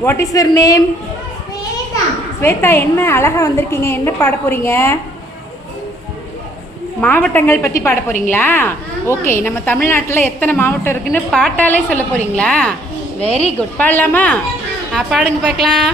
What is your name Shweta. என்ன அழகா வந்திருக்கீங்க? என்ன பாட போறீங்க? மாவட்டங்கள் பற்றி பாட போறீங்களா? ஓகே நம்ம தமிழ்நாட்டில் எத்தனை மாவட்டம் இருக்குன்னு பாட்டாலே சொல்ல போறீங்களா? வெரி குட் பாடலாமா? பாடுங்க பார்க்கலாம்.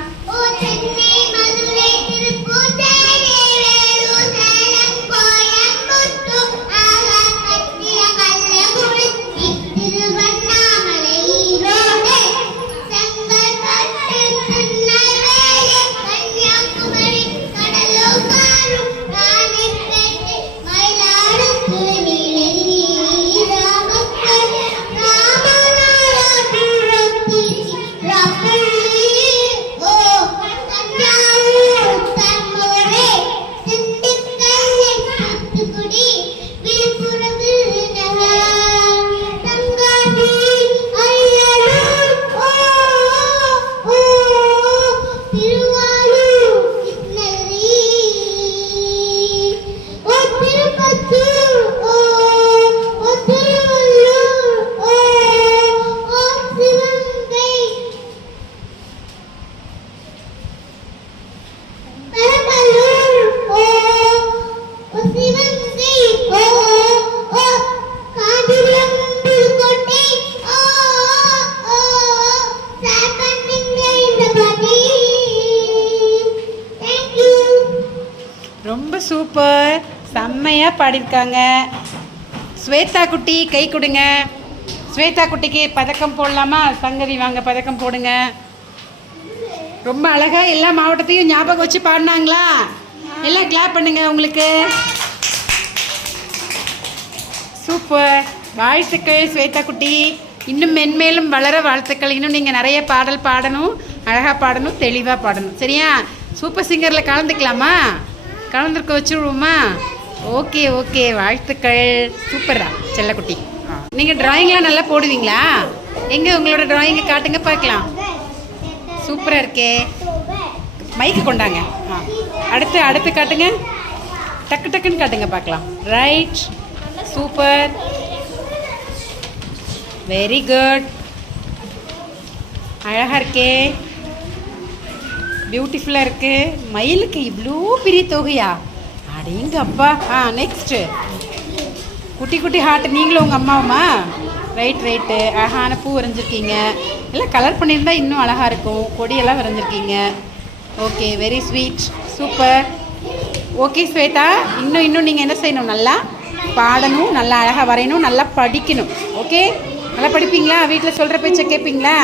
சூப்பர். செம்மையாக பாடியிருக்காங்க. ஸ்வேதா குட்டி கை கொடுங்க. ஸ்வேதா குட்டிக்கு பதக்கம் போடலாமா? சங்கவி வாங்க பதக்கம் போடுங்க. ரொம்ப அழகா எல்லா மாவட்டத்தையும் ஞாபகம் வச்சு பாடினாங்களா? எல்லாம் கிளாப் பண்ணுங்க உங்களுக்கு. சூப்பர். வாழ்த்துக்கள் ஸ்வேதா குட்டி. இன்னும் மென்மேலும் வளர வாழ்த்துக்கள். இன்னும் நீங்கள் நிறைய பாடல் பாடணும் அழகாக பாடணும் தெளிவாக பாடணும். சரியா? சூப்பர் சிங்கரில் கலந்துக்கலாமா? கலந்துருக்க வச்சுருவோமா? Okay okay. வாழ்த்துக்கள். சூப்பரா செல்லக்குட்டி. நீங்கள் டிராயிங்லாம் நல்லா போடுவீங்களா? எங்கே உங்களோட டிராயிங்கை காட்டுங்க பார்க்கலாம். சூப்பராக இருக்கே. மைக்கு கொண்டாங்க. ஆ. அடுத்து அடுத்து காட்டுங்க. டக்கு டக்குன்னு காட்டுங்க பார்க்கலாம். Right super. வெரி குட் அழகாக இருக்கே. பியூட்டிஃபுல்லாக இருக்கு. மயிலுக்கு இவ்வளோ பெரிய தொகையா? அடேங்க அப்பா. ஆ நெக்ஸ்ட்டு குட்டி குட்டி ஹார்ட் நீங்களும் உங்கள் அம்மாவுமா? ரைட் ரைட்டு அழகான பூ வரைஞ்சிருக்கீங்க. எல்லாம் கலர் பண்ணியிருந்தா இன்னும் அழகாக இருக்கும். கொடியெல்லாம் வரைஞ்சிருக்கீங்க. Okay very sweet super okay Shweta. இன்னும் இன்னும் நீங்கள் என்ன செய்யணும்? நல்லா பாடணும் நல்லா அழகாக வரையணும் நல்லா படிக்கணும். ஓகே நல்லா படிப்பீங்களா? வீட்டில் சொல்கிற பேச்சை கேட்பீங்களா